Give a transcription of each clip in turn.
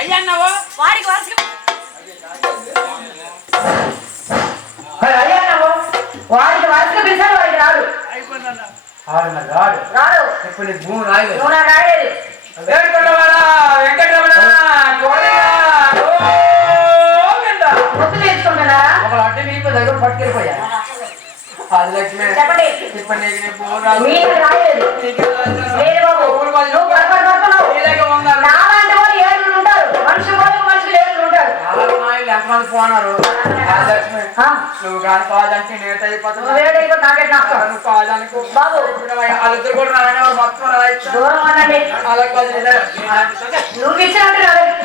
అయ్యన్నావో వాడికి వాడికి వాడికి పిలిచాడు వాడికి రాడు రాడు ఇప్పుడు భూమి రాయలేదు ఒక అడ్డ మీకు దగ్గర పట్టుకెళ్ళిపోయా అది లక్ష్మి చెప్పండి ఎంతమంది పోన్నారు నువ్వు కానీ కాదంటే నేటైపోతావు కాదానికి వాళ్ళిద్దరు కూడా రాయన మొత్తం నువ్వు ఇచ్చినట్టు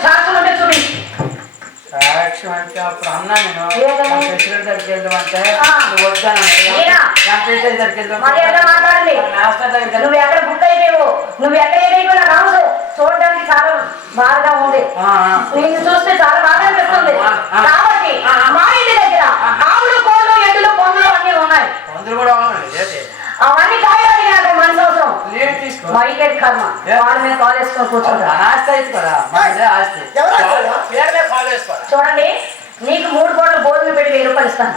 శాస్త్రం ఉంటే చూపి సాక్ష్యం అంటే అప్పుడు అన్నా నేను ప్రెసిడెంట్ దగ్గరికి వెళ్దామంటే నువ్వు వచ్చాను దగ్గరికి నువ్వు ఎక్కడ బుక్ అయిపోయావు నువ్వు ఎక్కడ ఏదైపోయినా రావు చూడడానికి చాలా బాగా ఉంది నేను చూస్తే చాలా బాగా అనిపిస్తుంది కాబట్టి మా ఇంటి దగ్గర ఆవులు కోళ్ళు ఎడ్లు పొందులు అన్ని ఉన్నాయి అవన్నీ కాయాలి నాకు మనసు అవసరం మైకెట్ కర్మ వాళ్ళ మీద కాల్ వేసుకొని చూడండి నీకు 3 పూటలు భోజనం పెట్టి 1000 రూపాయలు ఇస్తాను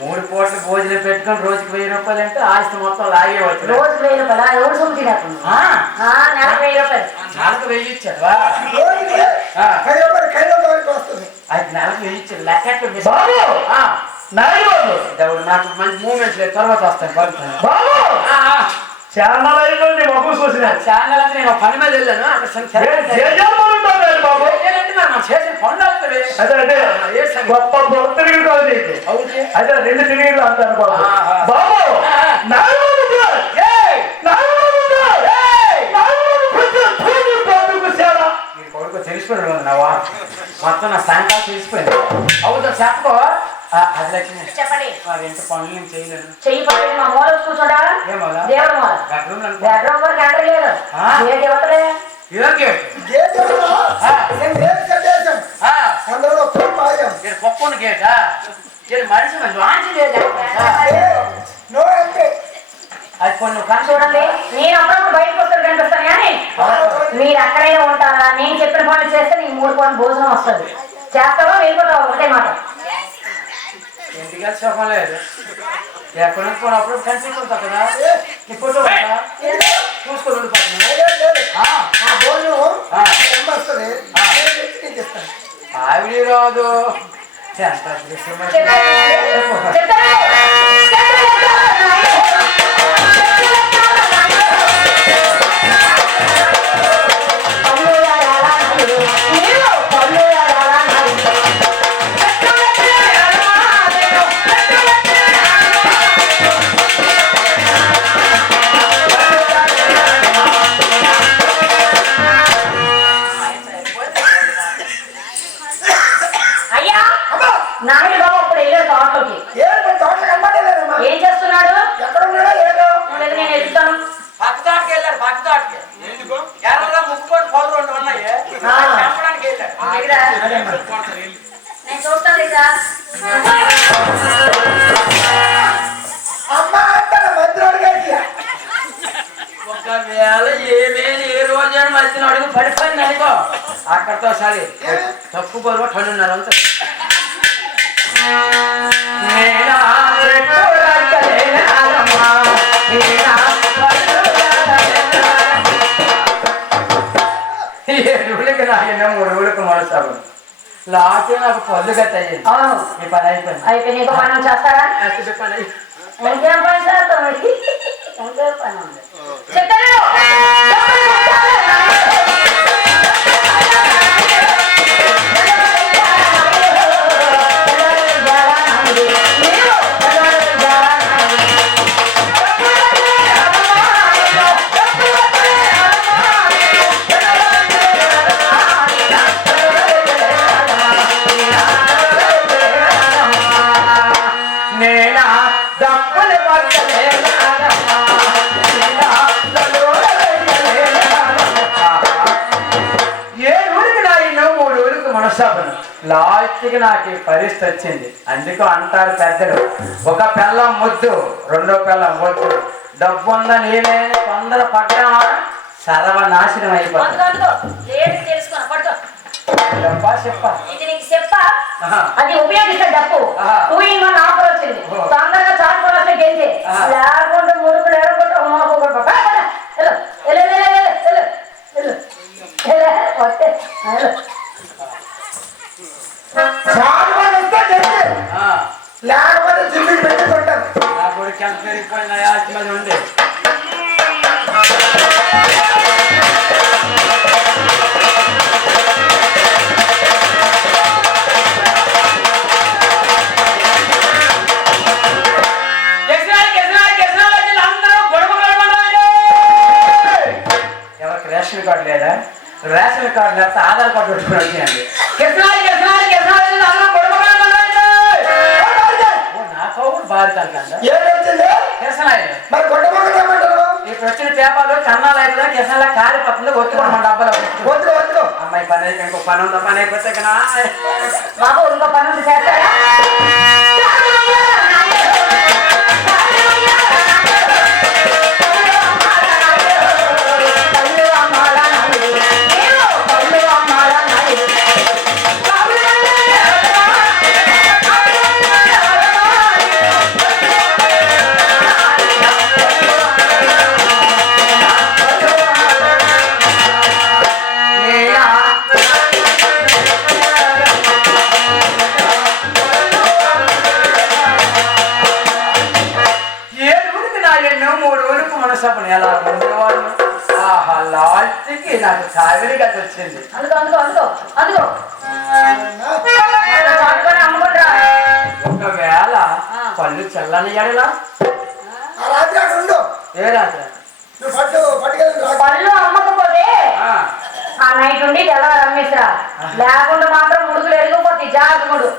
3 పూటలు భోజనం పెట్టుకొని రోజుకి 1000 రూపాయలు అంటే ఆస్తి మొత్తం లాగేవచ్చు రోజుకి 1000 రూపాయలు ఎవరు సొమ్ము నెలకు 1000 రూపాయలు నెలకు 1000 ఇచ్చాడు అది నెలకు 1000 ఇచ్చాడు లెక్క నాకు మంచి మూమెంట్ లేదు తర్వాత వస్తాను ఛానల్ అయిపోయింది బాబు చూసిన ఛానల్ అంటే నేను పని మీద వెళ్ళాను చేసిన పనులు గొప్ప తిరిగి అదే 2 తిరిగి అంటాను బాబు బాబు తెలిసిపోయాడు నావా మొత్తం నా సాయంకాలం తెలిసిపోయింది అవుతా చెప్పకో అది లక్ష్మి చెప్పండి ఎంత పనులు నేను చేయలేను చెయ్యి పట్టండి మా మూల కూర్చోడా దేవుడు మూల బెడ్రూమ్ వరకు ఎంటర్ లేదు గేట్ ఇవ్వట్లే పప్పున్న గేటా మనిషి అది కొన్ని కానీ చూడండి నేను అప్పుడప్పుడు బయటకు వస్తాను కనిపిస్తాను కానీ మీరు అక్కడే ఉంటారా నేను చెప్పిన పనులు చేస్తే నీకు 3 పూటలు భోజనం వస్తుంది చేస్తావా వెళ్ళిపోతావా ఒకటే మాట ఇంటికి సుఖం లేదు ఎక్కడ అప్పుడు కనిపిస్తుంటా కదా ఇప్పుడు చూసుకొని ఆవిడ రాదు ఏం చేస్తున్నాడు ఎక్కడ ఉన్నాడో ఏదో నేను ఎదుగుతాను పక్క తోటకి వెళ్ళాడు పక్క తోటకి ఎర్రగా ముక్కుకొని పొలం 2 ఉన్నాయి చెప్పడానికి వెళ్ళాడు నేను చూస్తాను ఇక అమ్మ అంటారు మంత్రుడు ఒకవేళ ఏమేమి ఏ రోజైనా మధ్యన అడుగు పడిపోయింది అనుకో అక్కడితో సరే తక్కువ బరువు 2.5 అంత మనసాలు లాస్ట్ నాకు పొద్దు గట్ట అయ్యింది ఈ పని అయిపోయింది ఇంకో పని చేస్తారా ఇంకేం పని చేస్తాం ఇంకేం పని ఉంది లాస్ట్కి నాకు ఈ పరిస్థితి వచ్చింది. అందుకు అంటారు పెద్దలు, ఒక పిల్లం ముద్దు, రెండో పిల్లం వద్దు. డబ్బు ఉందా నీలే తొందర పడ్డామా సర్వనాశనం అయిపోతుంది. అది ఉపయోగిస్తే డబ్బు 2 in 1 ఆఫర్ వచ్చింది. తొందరగా చాట్ వస్తే గెలిచి లేకుండా మురుగులు ఎరగొట్టు లేకపోతే జిమ్మి పెట్టుకుంటారు. నా కొడుకు ఎంత పెరిగిపోయినా యాచి మీద ఉంది. ఎవరికి రేషన్ కార్డు లేదా? రేషన్ కార్డు లేకపోతే ఆధార్ కార్డు పెట్టుకుని వచ్చేయండి. ఇప్పుడు వచ్చిన పేపర్లు కన్నాలు అయితే కిసనలా కాలిపోతుంది. ఒత్తుకోండి మన డబ్బాలో వద్దు. అమ్మాయి పని అయితే ఇంకో పని ఉందా? పని అయిపోతే కదా బాబు ఇంకో పని ఉంది చేస్తారా? ఎలా ఉండేవాళ్ళు. ఆహా లాస్ట్కి నాకు కావిడి గత వచ్చింది. ఒకవేళ పళ్ళు చల్లని ఎడలా ఏ రాత్రి పళ్ళు అమ్మకపోతే ఆ నైట్ ఉండి ఎలా రమ్మేసిరా, లేకుండా మాత్రం ముడుగులు ఎరిగిపోతాయి. జాగ్రత్తడు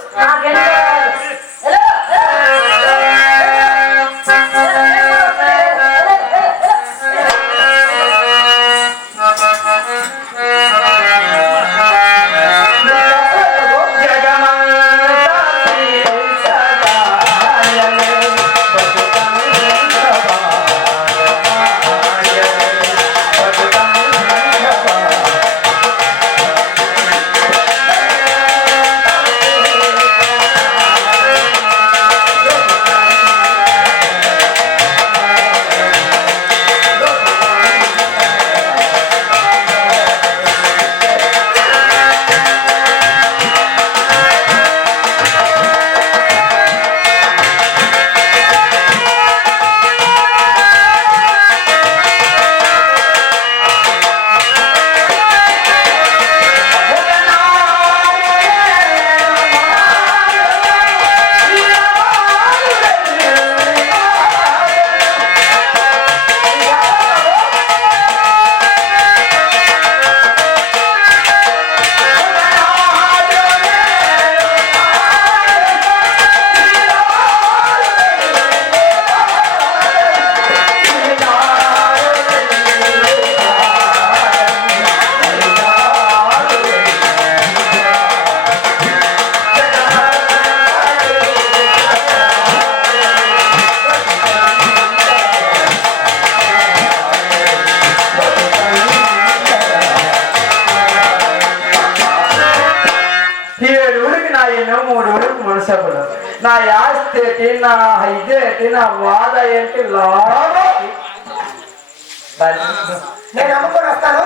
మనసపులు నా ఆస్తి ఏంటి, నా ఇదేంటి, నా వాద ఏంటి, లాభం నేను అమ్ముకొని వస్తాను.